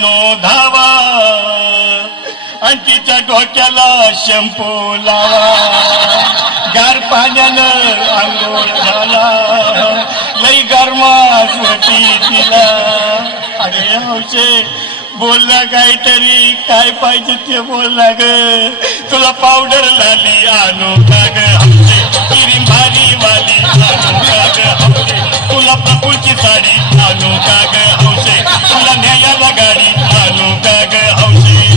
मैत्रिणींनो धावा आणि तिच्या डोक्याला शॅम्पू लावा गार पाण्यानं आंघोळ झाला लई गरमास होती तिला अरे हौशे बोलला काहीतरी काय पाहिजे ते बोलला ग तुला पावडर लाली आणू का ग हौशे क्रीम भारी वाली आणू का ग हौशे तुला प्रफुलची साडी आणू का ग हौशे तुला न्यायाला गाडी आणू का ग हौशे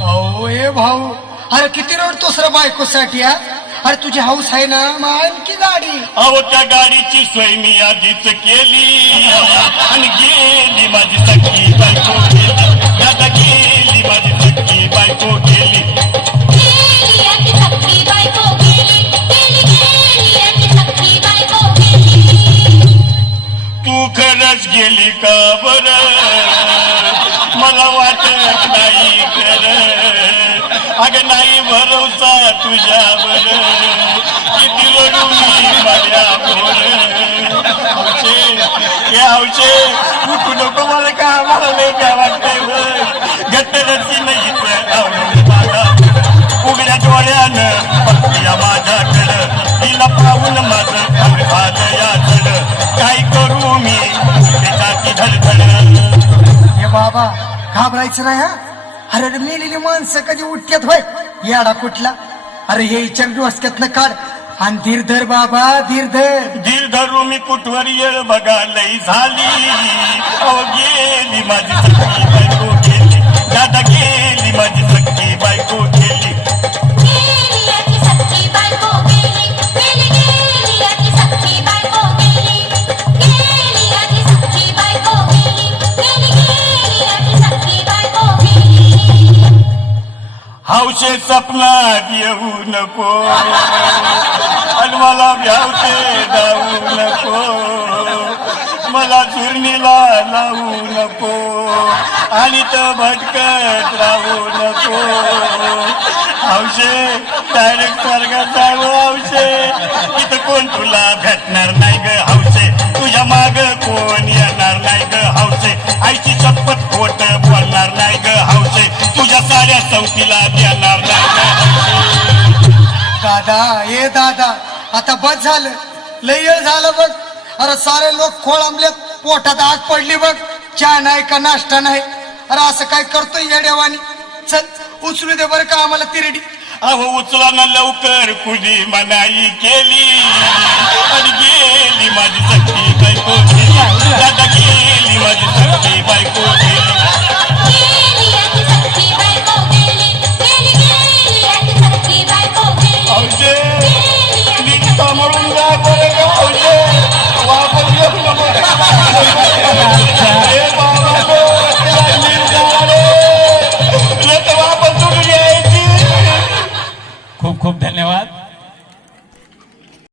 अहो हे भाऊ अरे किती रडतोस रे बायकोसाठी हा अरे तुझी हाऊस आहे ना मग आणखी गाडी अहो त्या गाडीची सोय मी आधीच केली आणि गेली माझी सखी बायको गेली दादा गेली माझी सखी बायको गेली तू खरंच गेली का बर मला वाटत नाही खरं अगं नाही भरोसा तुझ्यावर किती रडू मी माझ्यावर हौशे उठू नको मला का मला लय काय वाटतंय घट्टरची नाही माझा उघड्या डोळ्यानं बघूया माझ्याकडं तिला पाहून माझं आलं याचं काय करू मी त्याची धडधड हे बाबा घाबरायचं नाही हा अरे मेलेली माणसं कधी उठल्यात होय याडा कुठला अरे हे विचार डोसक्यातनं काढ आणि धीर धर बाबा धीर धर धीर धरू मी कुठवर येळ बघा लई झाली अहो गेली माझी सखी बायको गेली दादा गेली माझी सखी बायको गेली हौशे सपनात येऊ नको आणि मला भ्यावते जाऊ नको मला चुरणीला लावू नको आणि तर भटकत राहू नको हौशे डायरेक्ट स्वर्गात जाऊ हौशे इथं कोण तुला भेटणार नाही ग हौशे तुझ्या माग कोण येणार नाही ग हौशे आईची शपथ खोट बोलणार नाही ग हौशे तुझ्या साऱ्या चौकीला देणार नाही ग दादा ए दादा आता बस झालं लय वेळ झालं बघ अरे सारे लोक खोळंबलेत पोटात आग पडली बघ चहा नाही का नाश्ता नाही अरे असं काय करतोय येड्यावानी चल उचलू दे बरं का आम्हाला तिरडी अहो उचला ना लवकर कुणी मनाई केली आणि गेली माझी सखी बायको गेली दादा गेली माझी सखी बायको